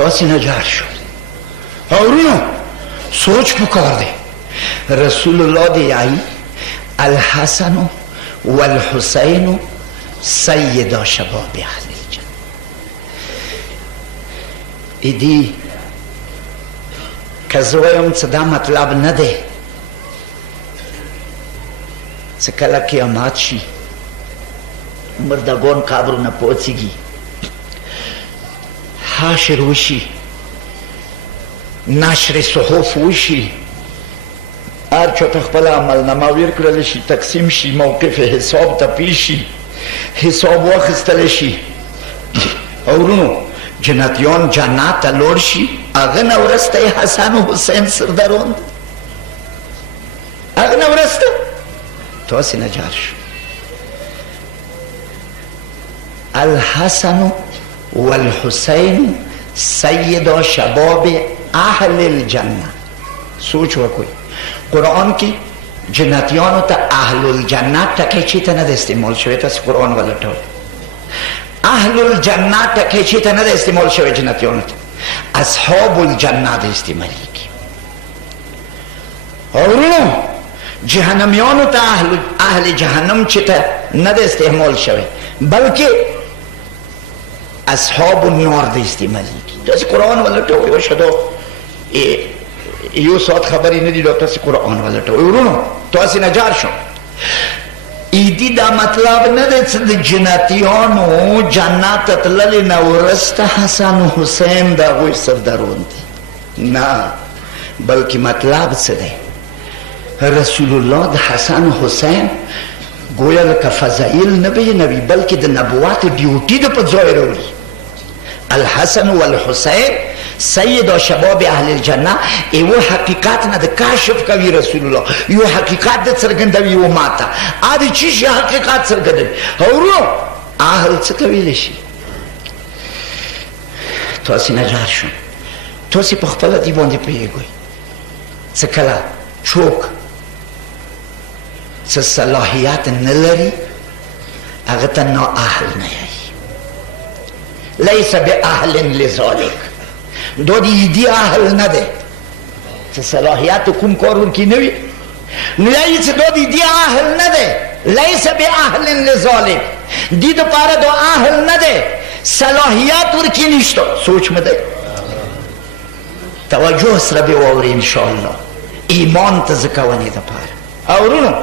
تاسې نه جار شو. اورونو سوچ پکار دی. رسول الله دی آئی الحسن والحسین سیدا شباب اهل الجنه. ایدی که زه وایم څه دا مطلب نه دی څه کله قیامت شي مردگان قبرونه پاڅېږي حشر وشي نشر صحف وشي هر چاته خپل عملنامه ورکړل شي تقسیم شي موقف حساب ته پیش شي حساب واخیستلی شي اورونو جنتیان جنت ته لاړ شي هغه نه وروسته حسن و حسین سرداران دي هغه نه وروسته تاسې نه جار شو. الحسن والحسین سیدا شباب اهل الجنه. سوچ وکوئ قرآن کې جنتیانو ته اهل الجنه ټکی چی ته نه ده استعمال شوی. تاسې قرآن ولټوئ اهل الجنه ټکی چی ته نه ده استعمال شوی جنتیانو ته اصحاب الجنه ده استعمالیږي. اورونو جهنمیانو ته اهل جهنم چی ته نه ده استعمال شوی بلکې اصحاب النار ده استعمالیږي. تاسې قرآن ولټوئ وشدو یو ساعت خبری ندی دا تاسې قرآن ولټوئ. ورونو تاسې نه جار شو. ایدی دا مطلب نه دی چې د جنتیانو جنت ته تللي نه وروسته حسن و حسین د هغوی سرداران دي نه بلکې مطلب څه دی رسول الله د حسن و حسین گویا لکه فضائل نه بیانوي بلکې د نبوت ډیوټي ده په ځای راوړي. الحسن والحسین سید شباب اهل الجنه ایو حقیقت نه د کاشف کوي رسول الله یو حقیقت د څرګندوي و ماته ادي چې حقیقت څرګندوي. اورو اهل څه ته ویل شي تاسې نه جار شو. تاسې په خپله دې باندې پوهېږئ څه کله څوک څه صلاحیت نه لري هغه ته نااهل نه یایي لیس باهل لذلک دو دی اهل نه ده څه صلاحیت کوم کار ورکی نه وي نو یایي چې دو دی اهل نه ده لیس باهل لذلک دی دپاره دو اهل نه ده صلاحیت ورکی نشته. سوچ مه دی توجه سره به واورئ انشاءالله ایمان ته ځکونې دپاره. اورونو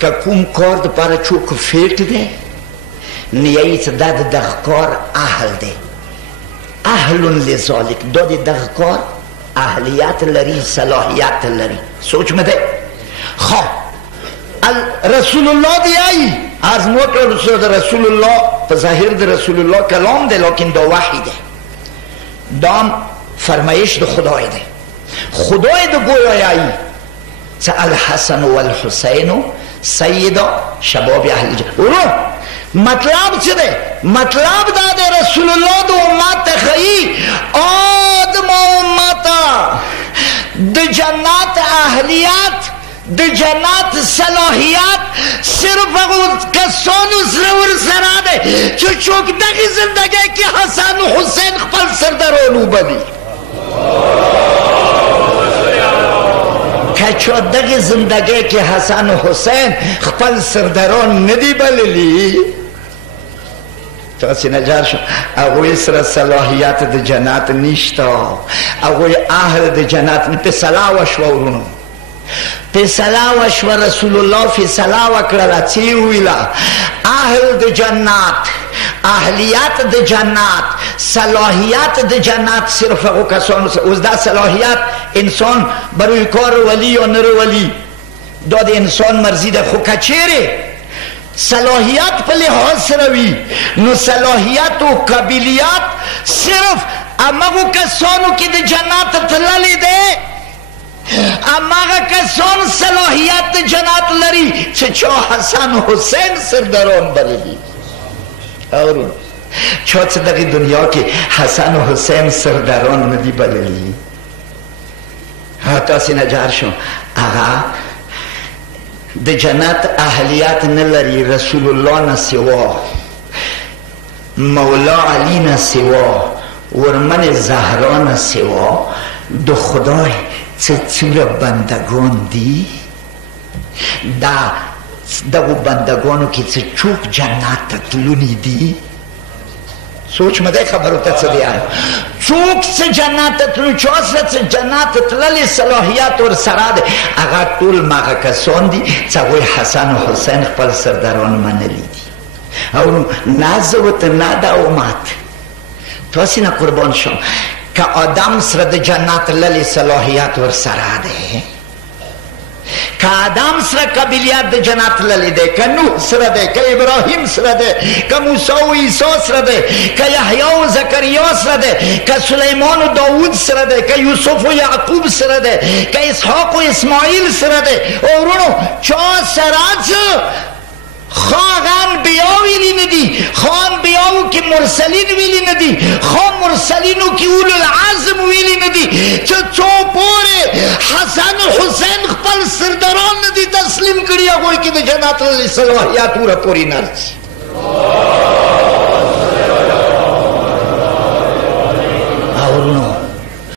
که کوم کار دپاره څوک فیټ دی نو یایي چې دا د دغه کار اهل دی اهل لذالک دا د دغه کار اهلیت لري صلاحیت لري. سوچ مه دی خو رسول الله دی آئی عرض مو کړل رسول الله په ظاهر د رسول الله کلام دی لیکن دا وحی دی دا فرمایش د خدای دی. خدای د گویا آئی چې الحسن والحسین سیدا شباب اهل الجنه. مطلب څه دی مطلب دا دی رسول الله د امت ته ښیي آدم امت د جنت اهلیت د جنت صلاحیت صرف هغو کسانو سره ورسره دی چې څوک دغې زندګۍ کې حسن و حسین خپل سرداران وبلي که چا دغې زندګۍ کې حسن و حسین خپل سرداران نه دي بللي تاسې نه جار شو. هغوی سره صلاحیت د جنت نشته هغوی اهل د جنت فیصله وشوه. ورونو فیصله وشوه رسول الله فیصله وکړله څه یې وویله اهل د جنت اهلیت د جنت صلاحیت د جنت صرف هغو کسانو سره. اوس دا صلاحیت انسان بروی کار ولی یا نه ولی دا د انسان مرضی ده خو که چیرې صلاحیت په لحاظ سره وي نو صلاحیت و قابلیت صرف همغو کسانو کې د جنت تللی دی همغه کسان صلاحیت د جنت لري چې چا حسن و حسین سرداران بللي. اورو چا چې دغې دنیا کې حسن و حسین سرداران نه دي بللي تاسې نه جار شو. هغه د جنت اهلیت نه لري رسول الله نه سوا مولا علی نه سوا ورمن زهرا نه سوا د خدای څومره بندگان دي دغو بندگانو کې څه چوک جنت ته تلوني دي سوچ مده خبرو ته څه دی څوک څه جنت ته تلوني چا سره څه جنت ته تللي صلاحیت ورسره دی هغه ټول مغه کسان دي چې هغوی حسن و حسین خپل سرداران منلي دي او ناز ورته نه ده اومد تاسې نه قربان شم که آدم سره د جنت تللي صلاحیت ورسره دی که آدم سره قابلیت د جنت تللی دی که نوح سره دی که ابراهیم سره دی که موسی و عیسی سره دی که یحیی و زکریا سره دی که سلیمان و داود سره دی که یوسف و یعقوب سره دی که اسحاق و اسماعیل سره دی او ورونو چا سره څه خواه انبیا ویلی ندی خواه انبیاو که مرسلین ویلی ندی خواه مرسلینو که اولو العزم ویلی ندی چه چو پوره حسن و حسین خپل سرداران ندی تسلیم کری اگوی که ده جنات اللہ صلاحیات او را پوری نرسی